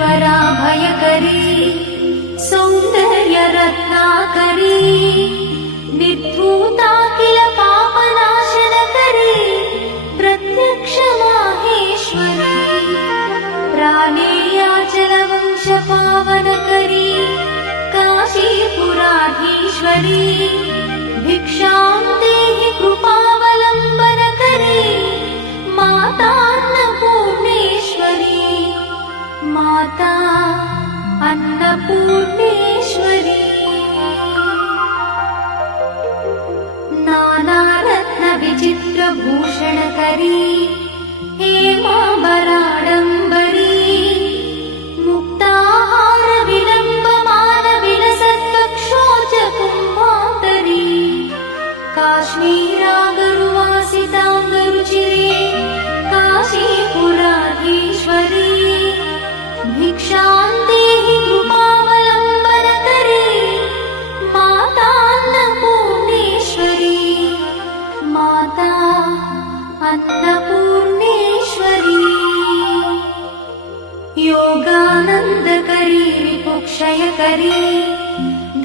वराभयकरी सौन्दर्यरत्नाकरी निर्धूता किल पापनाशनकरी प्रत्यक्ष माहेश्वरी प्राणेयाचलवंशपावनकरी काशीपुराधीश्वरी भिक्षां देहि कृपावलम्बनकरी मातान्नपूर्णेश्वरी माता अन्नपूर्णेश्वरी नानारत्नविचित्रभूषणकरी हेमाम्बराडम्बरी मुक्ताहारविलम्बमानविलसत्कक्षोजकुम्भान्तरी काश्मीरागरुवासिताङ्गरुचिरे काशीपुराधीश्वरी भिक्षां देहि कृपावलम्बनकरी मातान्नपूर्णेश्वरी माता अन्नपूर्णेश्वरी योगानन्दकरी विपुक्षयकरी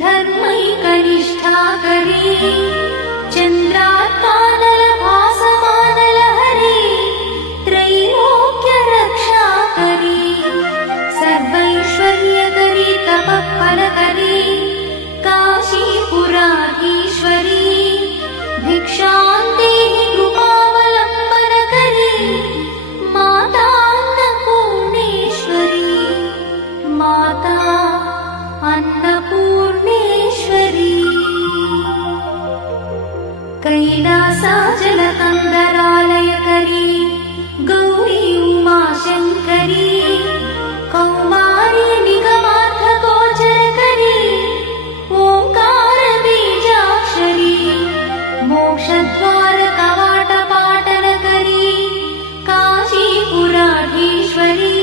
धर्मैकनिष्ठाकरी चन्द्रात्मानलभासमानलहरी त्रैलोक्यरक्षाकरी सर्वैश्वर्यकरी तपःफलकरी काशीपुराधीश्वरी भिक्षां देहि कृपावलम्बनकरी माता अन्नपूर्णेश्वरी माता अन्नपूर्णेश्वरी कैलासाचलकन्दरालयकरी गौरी उमाशङ्करी कौमारी निगमार्थगोचरकरी ओङ्कारबीजाक्षरी मोक्षद्वारकवाटपाटनकरी काशीपुराधीश्वरी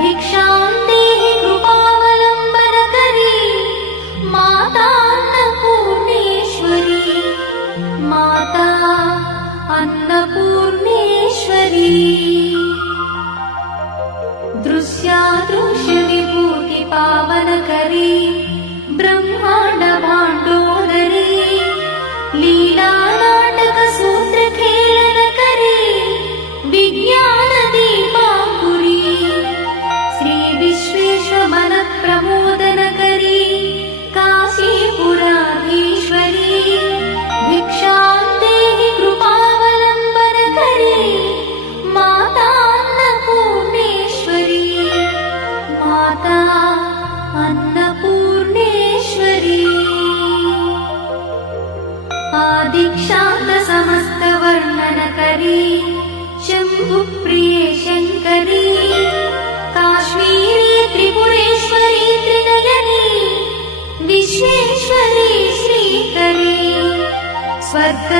भिक्षां देहि कृपावलम्बनकरी माता अन्नपूर्णेश्वरी माता अन्नपूर्णेश्वरी दृश्यादृश्यविभूतिपावनकरी ब्रह्माण्डभाण्डोदरी लीलानाटकसूत्रखेलनकरी विज्ञानदीपाङ्कुरी श्रीविश्वेश्वरमनप्रमोदनकरी काशीपुराधीश्वरी भिक्षां देहि कृपावलम्बनकरी माता अन्नपूर्णेश्वरी माता अन्नपूर्णेश्वरी आदिक्षान्तसमस्तवर्णनकरी शम्भुप्रिये शङ्करी काश्मीरी त्रिपुरेश्वरी त्रिनयनी विश्वेश्वरी श्रीकरी स्वर्ग